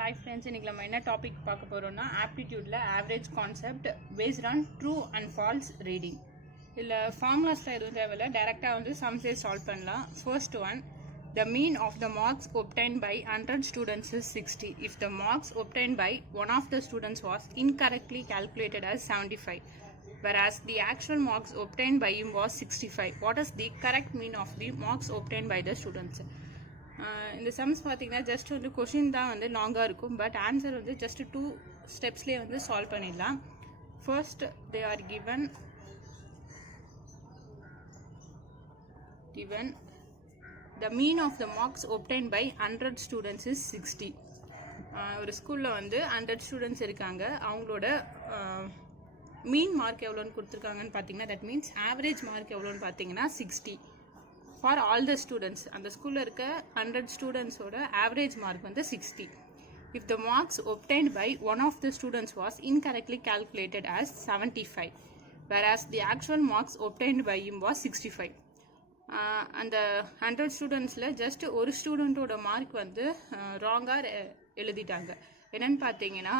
Hi friends, இன்னைக்கு நம்ம என்ன டாபிக் பார்க்க போறோம்னா ஆப்டிடியூட்ல average concept based on true and false reading. இல்ல ஃபார்முலாஸ் எதுவும் தேவையில்ல, டைரக்டா வந்து சம்ஸே சால்வ் பண்ணலாம். First one, the mean of the marks obtained by 100 students is 60 if the marks obtained by one of the students was incorrectly calculated as 75, whereas the actual marks obtained by him was 65. What is the correct mean of the marks obtained by the students? இந்த sums பார்த்தீங்கன்னா just வந்து question தான் வந்து லாங்காக இருக்கும், but answer வந்து just 2 ஸ்டெப்ஸ்லேயே வந்து solve பண்ணிடலாம். First they are given the mean of the marks obtained by 100 students is 60. ஒரு ஸ்கூலில் வந்து 100 ஸ்டூடெண்ட்ஸ் இருக்காங்க, அவங்களோட மீன் மார்க் எவ்வளோன்னு கொடுத்துருக்காங்கன்னு பார்த்தீங்கன்னா தட் மீன்ஸ் ஆவரேஜ் மார்க் எவ்வளோன்னு பார்த்தீங்கன்னா 60 ஃபார் ஆல் த ஸ்டூடெண்ட்ஸ். அந்த ஸ்கூலில் இருக்க 100 ஸ்டூடெண்ட்ஸோட ஆவரேஜ் மார்க் வந்து 60. If the marks obtained by one of the students was incorrectly calculated as 75, whereas the actual marks obtained by him was 65. அந்த 100 ஸ்டூடெண்ட்ஸில் just ஒரு ஸ்டூடெண்ட்டோட mark வந்து ராங்காக எழுதிட்டாங்க. என்னன்னு பார்த்தீங்கன்னா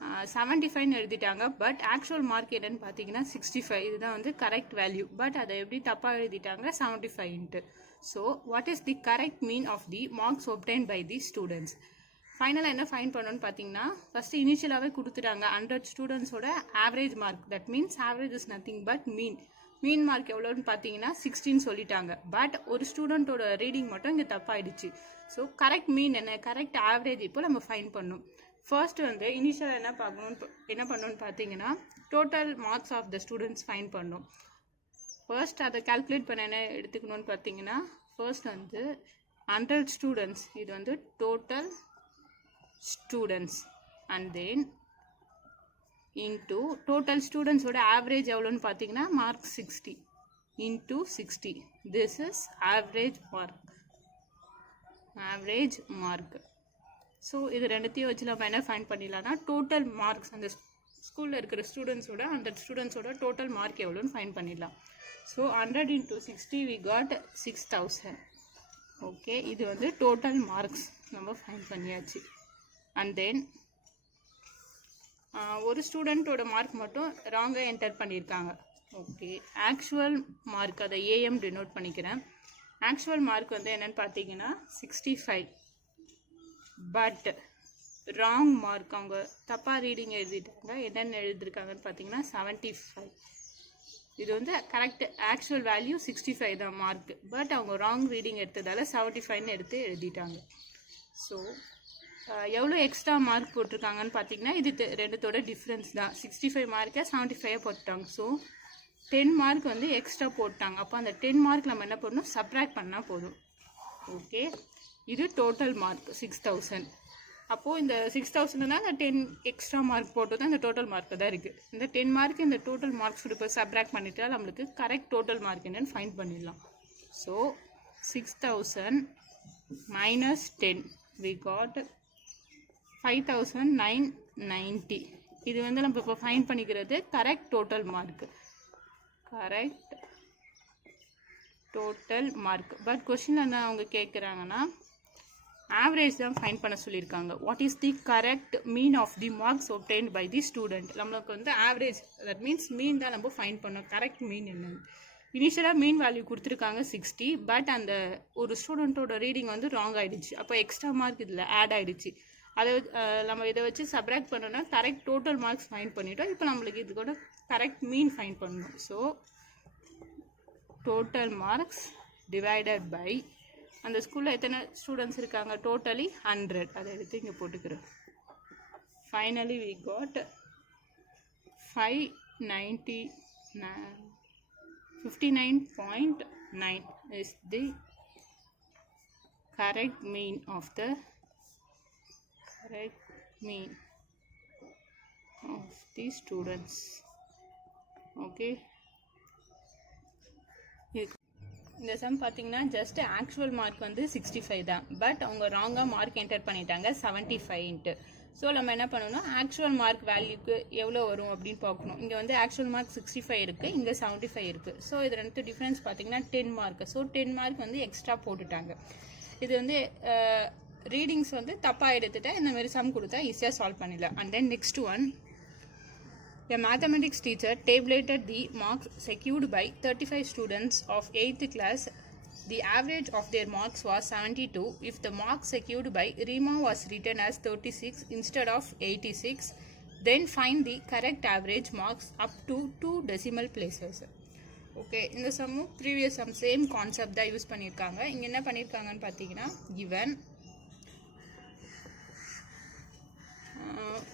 75 எழுதிட்டாங்க, பட் ஆக்சுவல் மார்க் என்னன்னு பார்த்தீங்கன்னா 65. இதுதான் வந்து கரெக்ட் வேல்யூ, பட் அதை எப்படி தப்பாக எழுதிட்டாங்க 75. So what is the correct mean of the marks obtained by the students? ஃபைனலாக என்ன ஃபைன் பண்ணணும்னு பார்த்தீங்கன்னா ஃபஸ்ட்டு இனிஷியலாகவே கொடுத்துட்டாங்க 100 ஸ்டூடெண்ட்ஸோட average mark. That means average is nothing but mean mark எவ்வளோன்னு பார்த்தீங்கன்னா 16 சொல்லிட்டாங்க, பட் ஒரு ஸ்டூடெண்ட்டோட ரீடிங் மட்டும் இங்கே தப்பாயிடுச்சு. ஸோ கரெக்ட் மீன் என்ன, கரெக்ட் ஆவரேஜ் இப்போ நம்ம ஃபைன் பண்ணணும். ஃபர்ஸ்ட் வந்து இனிஷியலாக என்ன பண்ணணும்னு பார்த்தீங்கன்னா total marks of the students find பண்ணணும். ஃபர்ஸ்ட் அதை கால்குலேட் பண்ண என்ன எடுத்துக்கணும்னு பார்த்தீங்கன்னா ஃபர்ஸ்ட் வந்து 100 ஸ்டூடெண்ட்ஸ், இது வந்து total students, and then into total ஸ்டூடெண்ட்ஸோட ஆவரேஜ் எவ்வளோன்னு பார்த்தீங்கன்னா mark 60 into 60. This is average mark. So இது ரெண்டுத்தையும் வச்சு நம்ம என்ன ஃபைண்ட் பண்ணிடலாம்னா டோட்டல் மார்க்ஸ் அந்த ஸ்கூலில் இருக்கிற ஸ்டூடெண்ட்ஸோட 100 ஸ்டூடெண்ட்ஸோட டோட்டல் மார்க் எவ்வளோன்னு ஃபைண்ட் பண்ணிடலாம். So 100 into 60 we got 6000. Okay, இது வந்து டோட்டல் மார்க்ஸ் நம்ம ஃபைண்ட் பண்ணியாச்சு. அண்ட் தென் ஒரு ஸ்டூடெண்ட்டோட மார்க் மட்டும் ராங்காக என்டர் பண்ணியிருக்காங்க. ஓகே, ஆக்சுவல் மார்க் அதை ஏஎம் டினோட் பண்ணிக்கிறேன். ஆக்சுவல் மார்க் வந்து என்னென்னு பார்த்தீங்கன்னா 65, பட் ராங் மார்க் அவங்க தப்பாக ரீடிங் எழுதிட்டாங்க. என்னென்னு எழுதியிருக்காங்கன்னு பார்த்தீங்கன்னா 75. இது வந்து கரெக்ட் ஆக்சுவல் வேல்யூ 65 தான் மார்க், பட் அவங்க ராங் ரீடிங் எடுத்ததால் 75ன்னு எடுத்து எழுதிட்டாங்க. ஸோ எவ்வளோ எக்ஸ்ட்ரா மார்க் போட்டிருக்காங்கன்னு பார்த்தீங்கன்னா இது ரெண்டுத்தோட டிஃப்ரென்ஸ் தான். 65 மார்க்கை 75 போட்டாங்க. ஸோ 10 மார்க் வந்து எக்ஸ்ட்ரா போட்டாங்க. அப்போ அந்த 10 மார்க் நம்ம என்ன பண்ணணும், சப்ராக்ட் பண்ணால் போதும். ஓகே, இது டோட்டல் மார்க் 6000. அப்போது இந்த 6000 தான் இந்த 10 எக்ஸ்ட்ரா மார்க் போட்டு தான் இந்த டோட்டல் மார்க் தான் இருக்குது. இந்த 10 மார்க் இந்த டோட்டல் மார்க்ஸ் இப்போ சப்ராக்ட் பண்ணிட்டா நம்மளுக்கு கரெக்ட் டோட்டல் மார்க் என்னன்னு ஃபைண்ட் பண்ணிடலாம். So 6000 minus 10 we got 5990. இது வந்து நம்ம இப்போ ஃபைண்ட் பண்ணிக்கிறது correct total mark. But question என்ன அவங்க கேட்குறாங்கன்னா ஆவரேஜ் தான் ஃபைண்ட் பண்ண சொல்லியிருக்காங்க. What is the correct mean of the marks obtained by the student? நம்மளுக்கு வந்து ஆவரேஜ் தட் மீன்ஸ் மீன் தான் நம்ம ஃபைண்ட் பண்ணோம். கரெக்ட் மீன் என்னன்னு இனிஷியலாக மீன் வேல்யூ கொடுத்துருக்காங்க 60, பட் அந்த ஒரு ஸ்டூடெண்ட்டோட ரீடிங் வந்து ராங் ஆகிடுச்சு. அப்போ எக்ஸ்ட்ரா மார்க் இதில் ஆட் ஆகிடுச்சு. அதை நம்ம இதை வச்சு சப்ராக்ட் பண்ணோன்னா கரெக்ட் டோட்டல் மார்க்ஸ் ஃபைண்ட் பண்ணிட்டோம். இப்போ நம்மளுக்கு இது கூட கரெக்ட் மீன் ஃபைண்ட் பண்ணணும். So total marks divided by அந்த ஸ்கூலில் எத்தனை ஸ்டூடெண்ட்ஸ் இருக்காங்க, டோட்டலி 100. அதை எடுத்து இங்கே போட்டுக்கிறோம். Finally we got 59.9 is the correct mean of the students. Okay, இந்த சம் பார்த்தீங்கன்னா ஜஸ்ட் ஆக்சுவல் மார்க் வந்து 65 தான், பட் அவங்க ராங்காக மார்க் என்டர் பண்ணிட்டாங்க 75. ஸோ நம்ம என்ன பண்ணணும், ஆக்சுவல் மார்க் வேல்யூக்கு எவ்வளோ வரும் அப்படின்னு பார்க்கணும். இங்கே வந்து ஆக்சுவல் மார்க் 65 இருக்குது, இங்கே 75 இருக்குது. ஸோ இது ரெண்டு டிஃப்ரென்ஸ் பார்த்தீங்கன்னா 10 மார்க். ஸோ 10 மார்க் வந்து எக்ஸ்ட்ரா போட்டுட்டாங்க. இது வந்து ரீடிங்ஸ் வந்து தப்பாக எடுத்துட்டா இந்த மாதிரி சம் கொடுத்தா ஈஸியாக சால்வ் பண்ணிடலாம். And then next one, a mathematics teacher tabulated the marks secured by 35 students of 8th class. The average of their marks was 72. If the marks secured by Rima was written as 36 instead of 86, then find the correct average marks up to 2 decimal places. Okay, இந்த சம்மும் previous some same concept தான் use பண்ணியிருக்காங்க. இங்கே என்ன பண்ணியிருக்காங்கன்னு பார்த்தீங்கன்னா, given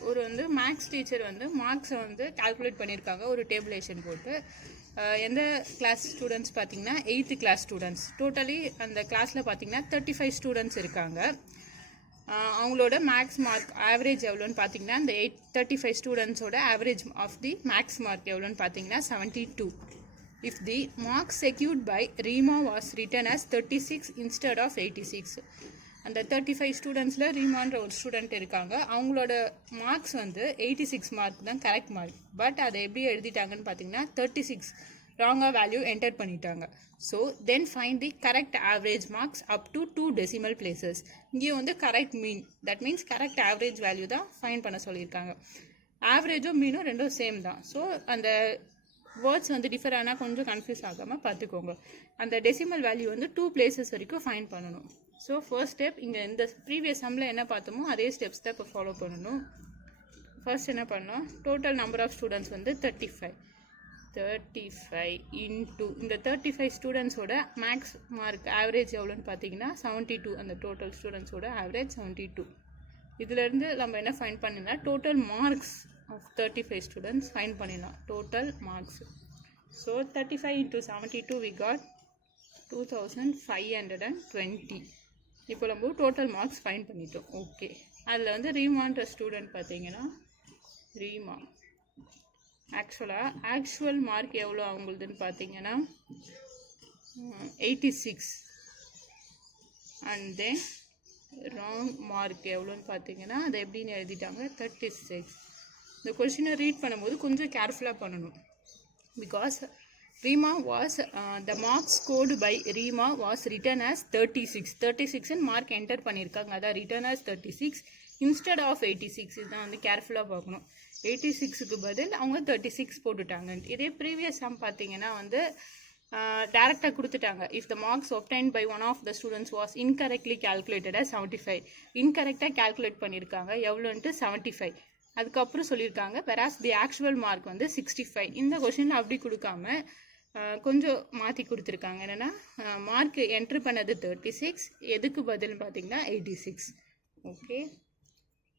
ஒரு வந்து maths teacher வந்து மார்க்ஸை வந்து கால்குலேட் பண்ணியிருக்காங்க ஒரு டேபிளேஷன் போட்டு. எந்த கிளாஸ் ஸ்டூடெண்ட்ஸ் பார்த்தீங்கன்னா 8th கிளாஸ் ஸ்டூடெண்ட்ஸ். டோட்டலி அந்த கிளாஸில் பார்த்தீங்கன்னா 35 ஸ்டூடெண்ட்ஸ் இருக்காங்க. அவங்களோட மேக்ஸ் மார்க் ஆவரேஜ் எவ்வளோன்னு பார்த்தீங்கன்னா, இந்த 35 ஸ்டூடெண்ட்ஸோட average of the max mark எவ்வளோன்னு பார்த்தீங்கன்னா 72. If the marks secured by Rima was written as 36 instead of 86. அந்த 35 ஸ்டூடெண்ட்ஸில் ரீமான்ற ஒரு ஸ்டூடெண்ட் இருக்காங்க. அவங்களோட மார்க்ஸ் வந்து 86 மார்க் தான் கரெக்ட் மார்க். பட் அதை எப்படி எழுதிட்டாங்கன்னு பார்த்தீங்கன்னா 36 ராங்காக வேல்யூ என்டர் பண்ணிட்டாங்க. So then find the correct average marks up to 2 decimal places. இங்கேயும் வந்து correct mean, that means correct average value தான் ஃபைண்ட் பண்ண சொல்லியிருக்காங்க. ஆவரேஜும் மீனும் ரெண்டும் சேம் தான். ஸோ அந்த வேர்ட்ஸ் வந்து டிஃபர் ஆனால் கொஞ்சம் கன்ஃபியூஸ் ஆகாமல் பார்த்துக்கோங்க. அந்த டெசிமல் வேல்யூ வந்து 2 places வரைக்கும் ஃபைண்ட் பண்ணணும். ஸோ ஃபர்ஸ்ட் ஸ்டெப் இங்கே இந்த ப்ரீவியஸ் சம்மில் என்ன பார்த்தோமோ அதே ஸ்டெப்ஸ் தான் இப்போ ஃபாலோ பண்ணணும். ஃபர்ஸ்ட் என்ன பண்ணோம், டோட்டல் நம்பர் ஆஃப் ஸ்டூடெண்ட்ஸ் வந்து 35 இன்ட்டு இந்த 35 ஸ்டூடெண்ட்ஸோட மேக்ஸ் மார்க் ஆவரேஜ் எவ்வளோன்னு பார்த்தீங்கன்னா 72. அந்த டோட்டல் ஸ்டூடெண்ட்ஸோட ஆவரேஜ் 72. இதிலேருந்து நம்ம என்ன ஃபைண்ட் பண்ணிடலாம், total marks of 35 students find பண்ணிடலாம். Total marks. So 35 into 72 we got 2520. இப்போ நம்ம டோட்டல் மார்க்ஸ் ஃபைண்ட் பண்ணிட்டோம். ஓகே, அதில் வந்து ரீமான்ற ஸ்டூடெண்ட் பார்த்தீங்கன்னா ரீமா ஆக்சுவல் மார்க் எவ்வளோ அவங்களுதுன்னு பார்த்தீங்கன்னா 86. அண்ட் தென் ராங் மார்க் எவ்வளோன்னு பார்த்தீங்கன்னா அதை எப்படின்னு எழுதிட்டாங்க 36. இந்த கொஷினை ரீட் பண்ணும்போது கொஞ்சம் கேர்ஃபுல்லாக பண்ணணும். Because Rima was the marks scored by Rima was written as 36. 36 ன்னு மார்க் என்டர் பண்ணியிருக்காங்க, அதான் ரிட்டன் as 36 இன்ஸ்டெட் ஆஃப் 86. இதுதான் வந்து கேர்ஃபுல்லாக பார்க்கணும். 86க்கு பதில் அவங்க 36 போட்டுட்டாங்க. இதே ப்ரீவியஸ் சம் பார்த்தீங்கன்னா வந்து டேரெக்டாக கொடுத்துட்டாங்க. If the marks obtained by one of the students was incorrectly calculated as 75. இன்கரெக்டாக calculate பண்ணியிருக்காங்க எவ்வளோன்ட்டு 75. அதுக்கப்புறம் சொல்லியிருக்காங்க whereas the actual மார்க் வந்து 65. இந்த கொஷினில் அப்படி கொடுக்காம கொஞ்சம் மாற்றி கொடுத்துருக்காங்க. என்னென்னா மார்க் என்ட்ரு பண்ணது 36, எதுக்கு பதில்னு பார்த்தீங்கன்னா 86. ஓகே,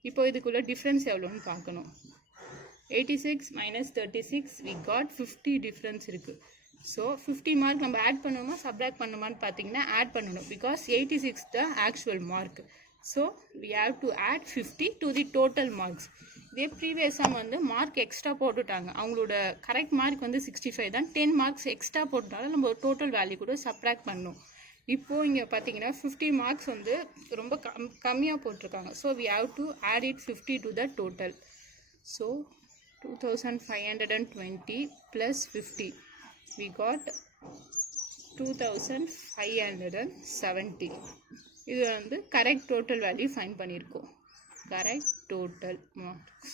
இப்போ இதுக்குள்ள டிஃப்ரென்ஸ் எவ்வளோன்னு பார்க்கணும். 86 minus 36 we got 50 டிஃப்ரென்ஸ் இருக்குது. ஸோ 50 மார்க் நம்ம ஆட் பண்ணுவோமா சப்ராக்ட் பண்ணுமான்னு பார்த்தீங்கன்னா ஆட் பண்ணணும். Because 86 the actual mark. So we have to add 50 to the total marks. இதே ப்ரீவியஸாக வந்து மார்க் எக்ஸ்ட்ரா போட்டுட்டாங்க. அவங்களோட கரெக்ட் மார்க் வந்து 65 தான். 10 மார்க்ஸ் எக்ஸ்ட்ரா போட்டுட்டாலும் நம்ம ஒரு டோட்டல் வேல்யூ கூட சப்ராக்ட் பண்ணணும். இப்போது இங்கே பார்த்தீங்கன்னா 50 மார்க்ஸ் வந்து ரொம்ப கம்மியாக போட்டிருக்காங்க. So we have to add it 50 to the total. So 2520 plus 50 we got 2570. இது வந்து கரெக்ட் டோட்டல் வேல்யூ ஃபைண்ட் பண்ணியிருக்கோம். Correct total marks.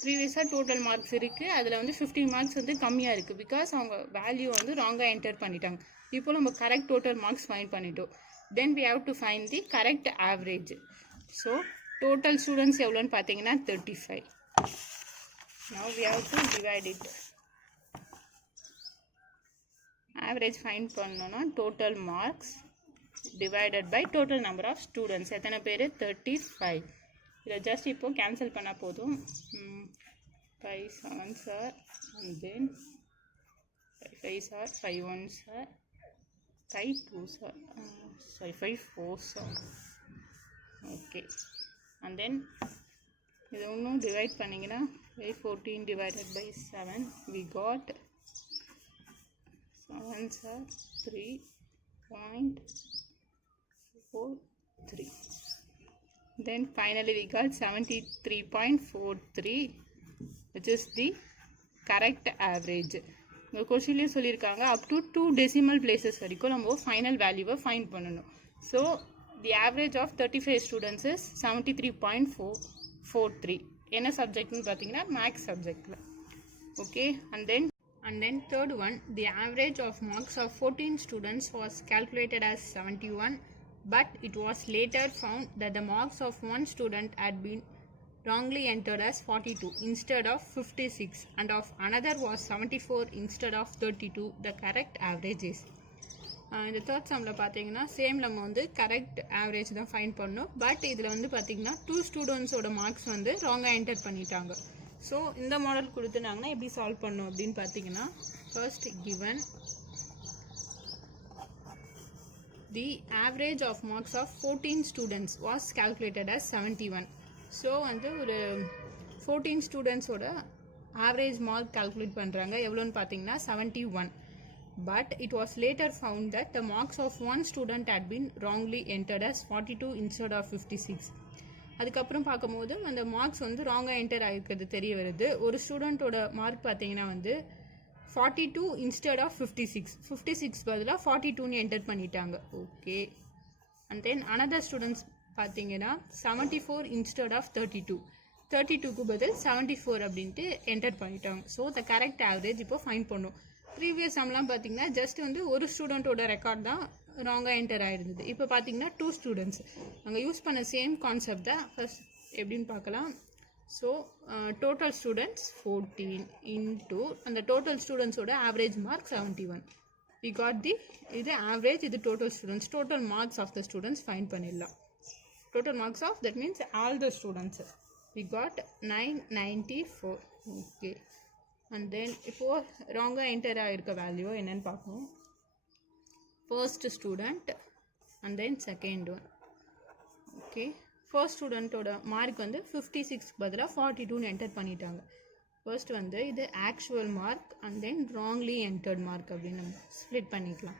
ப்ரீவியஸாக டோட்டல் மார்க்ஸ் இருக்குது, அதில் வந்து 15 மார்க்ஸ் வந்து கம்மியாக இருக்குது. பிகாஸ் அவங்க வேல்யூ வந்து ராங்காக என்டர் பண்ணிட்டாங்க. இப்போ நம்ம கரெக்ட் டோட்டல் மார்க்ஸ் ஃபைண்ட் பண்ணிட்டோம். தென் we have to find the correct average. So total students எவ்வளோன்னு பார்த்தீங்கன்னா 35. Now we have to divide it. Average find பண்ணோன்னா total marks divided by total number of students. எத்தனை பேர் 35. இதை ஜஸ்ட் இப்போ cancel பண்ணால் போதும். 5 7s are and then 5 5s are 5 1s are 5 2s are 5 4s are. Okay, and then இது ஒன்றும் divide பண்ணிங்கன்னா 14 divided by 7 we got 7s are 3.43. Then finally we got 73.43, which is the correct average. உங்கள் கொஷின்லேயே சொல்லியிருக்காங்க அப் to 2 decimal places வரைக்கும் நம்ம final வேல்யூவை find பண்ணணும். So the average of 35 students is 73.43. என்ன சப்ஜெக்ட்னு பார்த்தீங்கன்னா மேக்ஸ் சப்ஜெக்டில். Okay, and then third one, the average of marks of 14 students was calculated as 71, but it was later found that the marks of one student had been wrongly entered as 42 instead of 56 and of another was 74 instead of 32. The correct average is இந்த third சம்மில் பார்த்தீங்கன்னா same நம்ம வந்து correct average தான் find பண்ணணும். But இதில் வந்து பார்த்தீங்கன்னா 2 ஸ்டூடெண்ட்ஸோட மார்க்ஸ் வந்து ராங்காக என்டர் பண்ணிட்டாங்க. ஸோ இந்த மாடல் கொடுத்துனாங்கன்னா எப்படி சால்வ் பண்ணணும் அப்படின்னு பார்த்தீங்கன்னா first given the average of marks of 14 students was calculated as 71. So வந்து ஒரு 14 ஸ்டூடெண்ட்ஸோட ஆவரேஜ் மார்க் கால்குலேட் பண்ணுறாங்க. எவ்வளோன்னு பார்த்தீங்கன்னா 71. But it was later found that the marks of one student had been wrongly entered as 42 instead of 56. அதுக்கப்புறம் பார்க்கும்போது அந்த marks வந்து ராங்காக enter ஆகிருக்கிறது தெரிய வருது. ஒரு ஸ்டூடெண்ட்டோட மார்க் பார்த்தீங்கன்னா வந்து 42 instead of 56 பதிலாக 42ன்னு என்டர் பண்ணிட்டாங்க. Okay, and then another students பார்த்தீங்கன்னா 74 instead of 32க்கு பதில் 74 அப்படின்ட்டு என்டர் பண்ணிட்டாங்க. ஸோ த கரெக்ட் ஆவரேஜ் இப்போ ஃபைண்ட் பண்ணும். ப்ரீவியஸ் சம்லாம் பார்த்தீங்கன்னா ஜஸ்ட் வந்து ஒரு ஸ்டூடெண்ட்டோட ரெக்கார்ட் தான் ராங்காக என்டர் ஆகிருந்தது. இப்போ பார்த்தீங்கன்னா 2 ஸ்டூடெண்ட்ஸ் அங்கே யூஸ் பண்ண சேம் கான்செப்ட் தான். ஃபர்ஸ்ட் எப்படின்னு பார்க்கலாம். ஸோ டோட்டல் ஸ்டூடெண்ட்ஸ் 14 இன்டூ அந்த டோட்டல் ஸ்டூடெண்ட்ஸோட average mark 71. We got the இது ஆவரேஜ், இது total students. Total marks of the students find பண்ணிடலாம். Total marks of that means all the students. We got 994. Okay, and then இப்போ ராங்காக enter ஆகிருக்க value என்னன்னு பார்க்கணும். First student and then second one. Okay, first ஸ்டூடெண்ட்டோட mark வந்து 56 பதிலாக 42ன்னு enter பண்ணிட்டாங்க. ஃபர்ஸ்ட் வந்து இது actual mark and then wrongly entered mark அப்படின்னு நம்ம ஸ்ப்ளிட் பண்ணிக்கலாம்.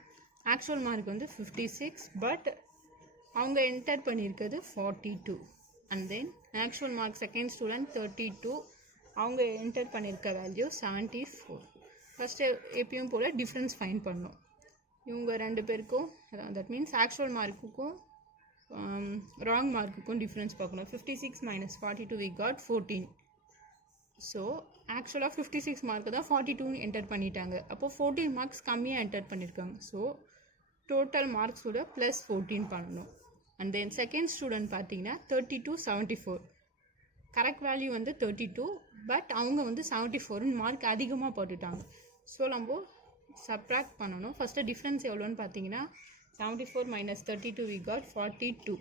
ஆக்சுவல் மார்க் வந்து 56, பட் அவங்க என்டர் பண்ணியிருக்கிறது 42. And then actual mark second student 32, அவங்க என்டர் பண்ணியிருக்க வேல்யூ 74. ஃபஸ்ட்டு எப்பயும் போல் டிஃப்ரென்ஸ் ஃபைண்ட் பண்ணணும் இவங்க 2 பேருக்கும். தட் மீன்ஸ் ஆக்சுவல் மார்க்குக்கும் ராங் மார்க்குக்கும் டிஃப்ரென்ஸ் பார்க்கணும். 56 minus 42 we got 14. ஸோ ஆக்சுவலாக 56 மார்க்கு தான் 42 என்டர் பண்ணிட்டாங்க. அப்போது 14 மார்க்ஸ் கம்மியாக என்டர் பண்ணியிருக்காங்க. ஸோ டோட்டல் மார்க்ஸோட ப்ளஸ் 14 பண்ணணும். அண்ட் தென் செகண்ட் ஸ்டூடெண்ட் பார்த்தீங்கன்னா 32 74. கரெக்ட் வேல்யூ வந்து 32, பட் அவங்க வந்து 74 மார்க் அதிகமாக போட்டுட்டாங்க. ஸோ நம்ம சப்ராக்ட் பண்ணணும். ஃபஸ்ட்டு டிஃப்ரென்ஸ் எவ்வளோன்னு பார்த்தீங்கன்னா 74 minus 32 we got 42.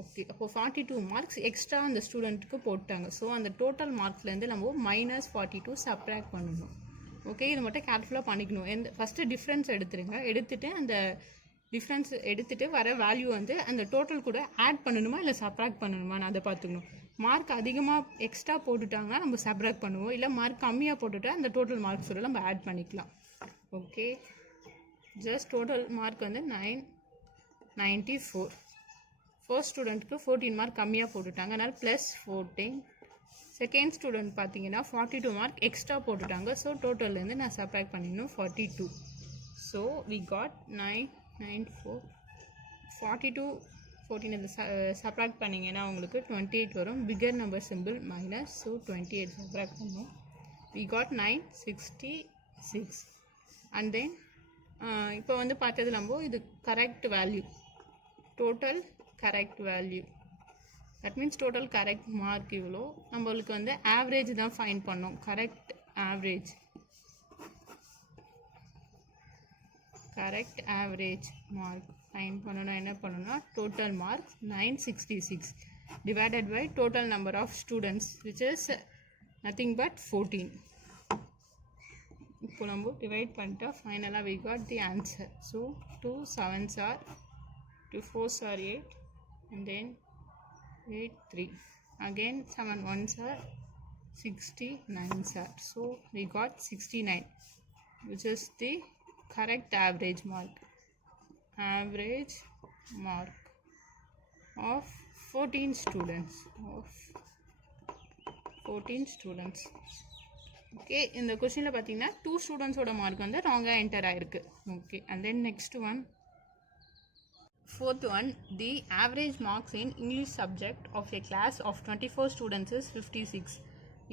ஓகே, அப்போது 42 மார்க்ஸ் எக்ஸ்ட்ரா அந்த ஸ்டூடெண்ட்டுக்கு போட்டாங்க. ஸோ அந்த டோட்டல் மார்க்ஸ்லேருந்து நம்ம -42 சப்ராக்ட் பண்ணணும். ஓகே, இது மட்டும் கேர்ஃபுல்லாக பண்ணிக்கணும். ஃபஸ்ட்டு டிஃப்ரென்ஸ் எடுத்துருங்க. எடுத்துகிட்டு அந்த டிஃப்ரென்ஸ் எடுத்துகிட்டு வர வேல்யூ வந்து அந்த டோட்டல் கூட ஆட் பண்ணணுமா இல்லை சப்ராக்ட் பண்ணணுமான்னு அதை பார்த்துக்கணும். மார்க் அதிகமாக எக்ஸ்ட்ரா போட்டுட்டாங்கன்னா நம்ம சப்ராக்ட் பண்ணுவோம், இல்லை மார்க் கம்மியாக போட்டுட்டா அந்த டோட்டல் மார்க்ஸோட நம்ம ஆட் பண்ணிக்கலாம். ஓகே, ஜஸ்ட் டோட்டல் மார்க் வந்து 994. ஃபர்ஸ்ட் ஸ்டூடெண்ட்டுக்கு 14 மார்க் கம்மியாக போட்டுட்டாங்க, அதனால் +14. செகண்ட் ஸ்டூடெண்ட் பார்த்தீங்கன்னா 42 மார்க் எக்ஸ்ட்ரா போட்டுட்டாங்க. ஸோ டோட்டல்லேருந்து நான் சப்ராக்ட் பண்ணிடணும் 42. So we got 994. 42 14 இது சப்ராக்ட் பண்ணிங்கன்னா உங்களுக்கு 28 வரும். Bigger number simple minus. So 28 subtract பண்ணோம். We got 966. அண்ட் தென் இப்போ வந்து பார்த்தது நம்ம இது correct value, total correct value. That means total correct mark இவ்வளோ. நம்மளுக்கு வந்து ஆவரேஜ் தான் ஃபைண்ட் பண்ணோம். கரெக்ட் ஆவரேஜ் மார்க் ஃபைண்ட் பண்ணணும். என்ன பண்ணணும்னா total mark 966 divided by total number of students which is nothing but 14. இப்போ நம்ம டிவைட் பண்ணிட்டா ஃபைனலாக we got the answer. So 2 7s are 2 4s are 8 and then 8 3 again 7 1s are 69s are. So we got 69, which is the correct average mark of 14 students. Okay, இந்த கொஸ்டினில் பார்த்தீங்கன்னா 2 ஸ்டூடெண்ட்ஸோட mark வந்து ராங்காக enter ஆயிருக்கு. Okay, and then next one, fourth one, the average marks in English subject of a class of 24 students is 56.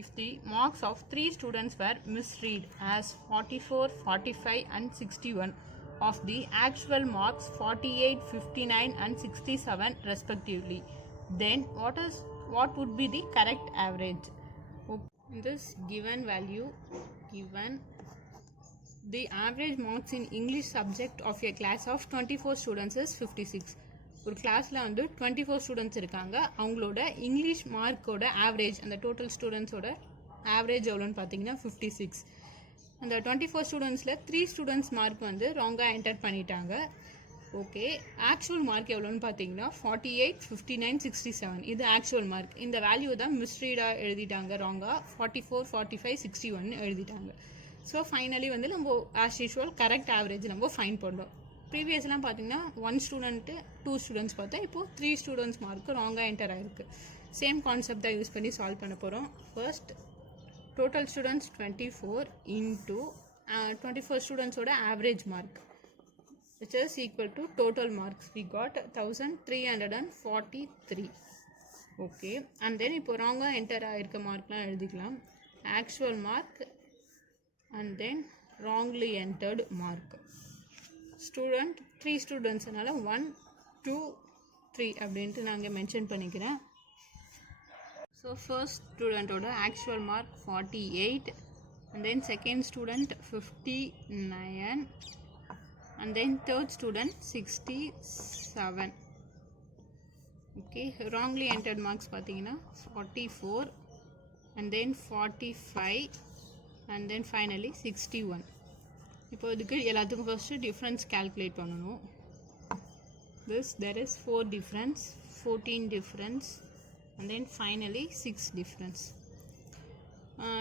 If the marks of 3 students were misread as 44, 45 and 61 of the actual marks 48, 59 and 67 respectively, then what would be the correct average? In this given value, given the average marks in English subject of a class of 24 students is 56. ஒரு கிளாஸில் வந்து 24 students இருக்காங்க. அவங்களோட English மார்க்கோட average, அந்த total ஸ்டூடெண்ட்ஸோட average எவ்வளோன்னு பார்த்தீங்கன்னா 56. அந்த 24 ஸ்டூடெண்ட்ஸில் 3 ஸ்டூடெண்ட்ஸ் மார்க் வந்து ராங்காக என்டர் பண்ணிட்டாங்க. ஓகே, ஆக்சுவல் மார்க் எவ்வளோன்னு பார்த்தீங்கன்னா 48, 59, 67. இது ஆக்சுவல் மார்க். இந்த வேல்யூ தான் மிஸ்ரீடாக எழுதிட்டாங்க, ராங்காக 44, 45, 61 எழுதிட்டாங்க. ஸோ ஃபைனலி வந்து நம்ம ஆஸ் யூஷுவல் கரெக்ட் ஆவரேஜ் நம்ம ஃபைன் பண்ணோம். ப்ரீவியஸ்லாம் பார்த்தீங்கன்னா 1 ஸ்டூடெண்ட்டு 2 ஸ்டூடெண்ட்ஸ் பார்த்தோம். இப்போது 3 ஸ்டூடெண்ட்ஸ் மார்க்கு ராங்காக என்டர் ஆகிருக்கு. சேம் கான்செப்ட் தான் யூஸ் பண்ணி சால்வ் பண்ண போகிறோம். ஃபர்ஸ்ட் டோட்டல் ஸ்டூடெண்ட்ஸ் 24 இன்ட்டு 24 ஸ்டூடெண்ட்ஸோட average mark which is equal to total marks. We got 1343. Okay, and then இப்போ ராங்காக என்டர் ஆகிருக்க மார்க்லாம் எழுதிக்கலாம். Actual mark and then wrongly entered mark. Student 3 ஸ்டூடெண்ட்ஸ்னால 1, 2, 3 அப்படின்ட்டு நாங்கள் மென்ஷன் பண்ணிக்கிறேன். ஸோ ஃபர்ஸ்ட் ஸ்டூடெண்ட்டோட actual mark 48, and then second student 59, and then third student 67. Okay, wrongly entered marks பார்த்தீங்கன்னா 44, and then 45, and then finally 61. இப்போ இதுக்கு எல்லாத்துக்கும் ஃபர்ஸ்ட் டிஃப்ரென்ஸ் கால்குலேட் பண்ணணும். there is 4 difference, 14 difference, and then finally 6 difference.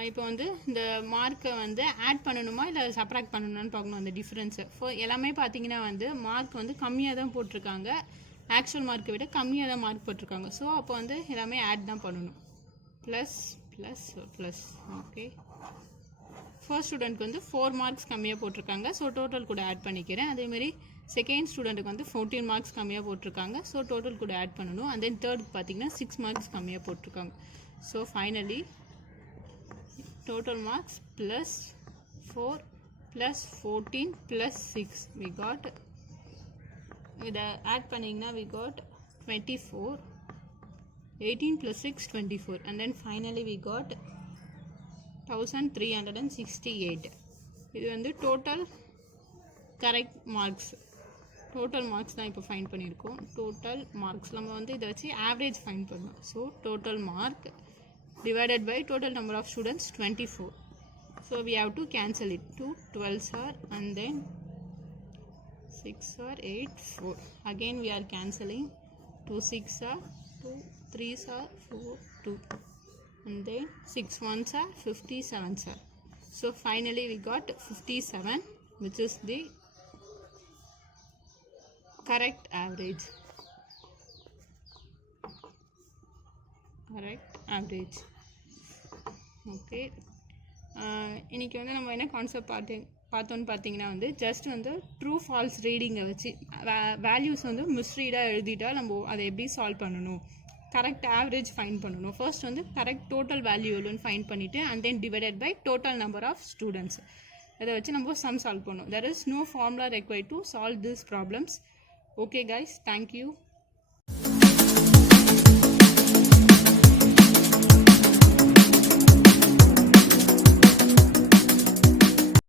இப்போ வந்து இந்த மார்க்கை வந்து ஆட் பண்ணணுமா இல்லை சப்ராக்ட் பண்ணணும்னு பார்க்கணும். அந்த டிஃப்ரென்ஸை எல்லாமே பார்த்தீங்கன்னா வந்து மார்க் வந்து கம்மியாக தான் போட்டிருக்காங்க, ஆக்சுவல் மார்க்கை விட கம்மியாக தான் மார்க் போட்டிருக்காங்க. ஸோ அப்போ வந்து எல்லாமே ஆட் தான் பண்ணணும். Plus plus plus. Okay, first ஸ்டூடெண்ட்க்கு வந்து 4 மார்க்ஸ் கம்மியாக போட்டிருக்காங்க, ஸோ டோட்டல் கூட ஆட் பண்ணிக்கிறேன். அதேமாதிரி செகண்ட் ஸ்டூடெண்ட்டுக்கு வந்து 14 மார்க்ஸ் கம்மியாக போட்டிருக்காங்க, ஸோ டோட்டல் கூட ஆட் பண்ணணும். அண்ட் தென் தேர்டுக்கு பார்த்தீங்கன்னா 6 மார்க்ஸ் கம்மியாக போட்டிருக்காங்க. So finally total marks plus 4 plus 14 plus 6 we got. இதை ஆட் பண்ணிங்கன்னா we got 24, 18 + 6 24, and then finally we got 1368. இது வந்து total correct marks, total marks தான் இப்போ ஃபைன் பண்ணியிருக்கோம். டோட்டல் மார்க்ஸ் நம்ம வந்து இதை வச்சு ஆவரேஜ் ஃபைன் பண்ணோம். So total mark divided by total number of students 24. So we have to cancel it. 2 12s are, and then 6 are 8 4. Again we are cancelling. 2 6 are, 2 3s are 4 2, and then 6 1s are 57s are. So finally we got 57, which is the correct average. Correct average. Okay, இன்றைக்கி வந்து நம்ம என்ன concept பார்த்தோன்னு பார்த்தீங்கன்னா வந்து just வந்து true falls ரீடிங்கை வச்சு வேல்யூஸ் வந்து மிஸ்ரீடாக எழுதிட்டால் நம்ம அதை எப்படி சால்வ் பண்ணணும், கரெக்ட் ஆவரேஜ் ஃபைன் பண்ணணும். ஃபர்ஸ்ட் வந்து கரெக்ட் டோட்டல் வேல்யூ எவ்வளோன்னு ஃபைன் பண்ணிவிட்டு and then divided by total number of students, அதை வச்சு நம்ம சம் சால்வ் பண்ணணும். There is no formula required to solve this problems. Okay guys, thank you.